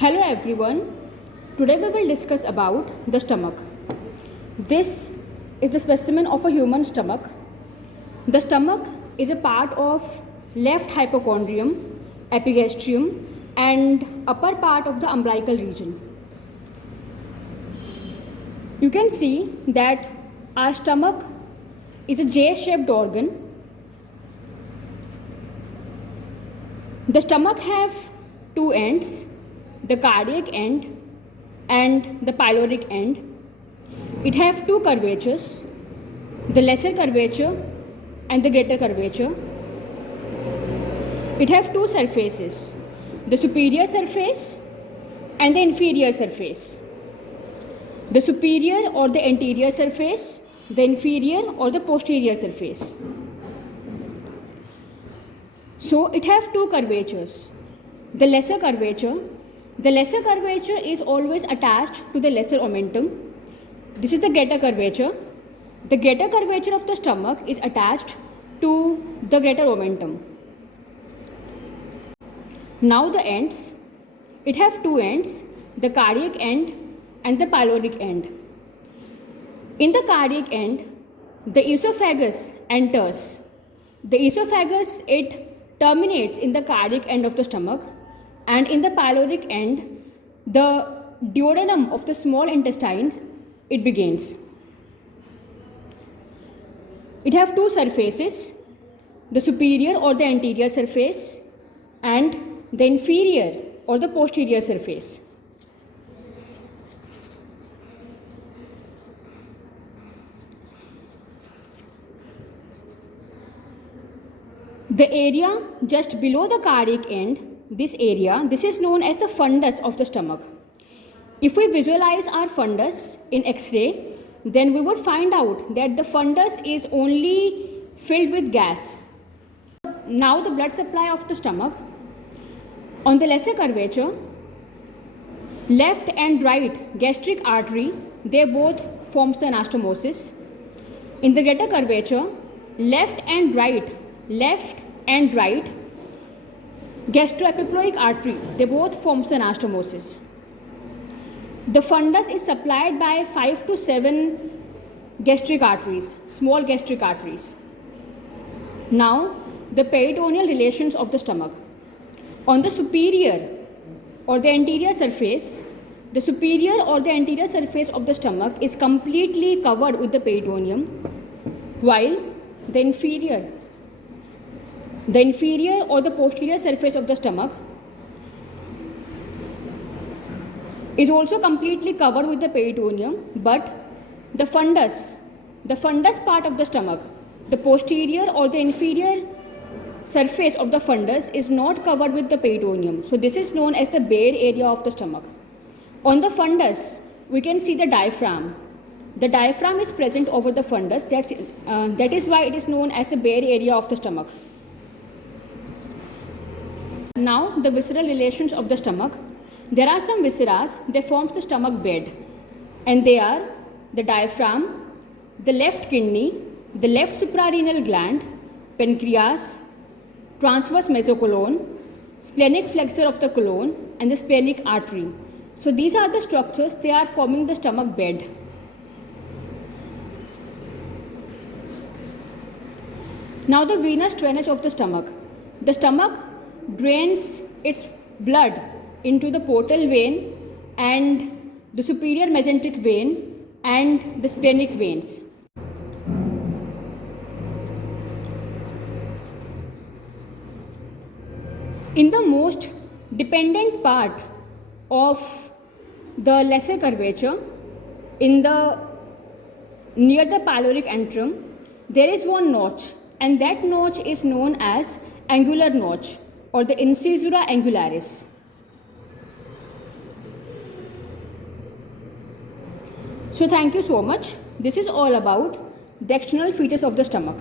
Hello everyone. Today we will discuss about the stomach. This is the specimen of a human stomach. The stomach is a part of left hypochondrium, epigastrium and upper part of the umbilical region. You can see that our stomach is a J-shaped organ. The stomach have two ends, the cardiac end and the pyloric end. It have two curvatures, the lesser curvature and the greater curvature. It have two surfaces, the superior surface and the inferior surface. The superior or the anterior surface, the inferior or the posterior surface. So it have two curvatures. The lesser curvature is always attached to the lesser omentum. This is the greater curvature. The greater curvature of the stomach is attached to the greater omentum. Now the ends. It have two ends, the cardiac end and the pyloric end. In the cardiac end, the esophagus enters. The esophagus, it terminates in the cardiac end of the stomach, and in the pyloric end, the duodenum of the small intestines, it begins. It have two surfaces, the superior or the anterior surface and the inferior or the posterior surface. The area just below the cardiac end, this is known as the fundus of the stomach. If we visualize our fundus in X-ray, then we would find out that the fundus is only filled with gas. Now the blood supply of the stomach. On the lesser curvature, left and right gastric artery, they both forms the anastomosis. In the greater curvature, left and right gastroepiploic artery, they both forms the anastomosis. The fundus is supplied by 5 to 7 gastric arteries, small gastric arteries. Now, the peritoneal relations of the stomach. On the superior or the anterior surface, the superior or the anterior surface of the stomach is completely covered with the peritoneum, while the inferior or the posterior surface of the stomach is also completely covered with the peritoneum, but the fundus part of the stomach, the posterior or the inferior surface of the fundus is not covered with the peritoneum. So this is known as the bare area of the stomach. On the fundus, we can see the diaphragm. The diaphragm is present over the fundus. That is why it is known as the bare area of the stomach. Now the visceral relations of the stomach. There are some viscera, they form the stomach bed, and they are the diaphragm, the left kidney, the left suprarenal gland, pancreas, transverse mesocolon, splenic flexure of the colon and the splenic artery. So these are the structures, they are forming the stomach bed. Now the venous drainage of the stomach. The stomach drains its blood into the portal vein and the superior mesenteric vein and the splenic veins. In the most dependent part of the lesser curvature, near the pyloric antrum, there is one notch, and that notch is known as angular notch or the incisura angularis. So thank you so much. This is all about the external features of the stomach.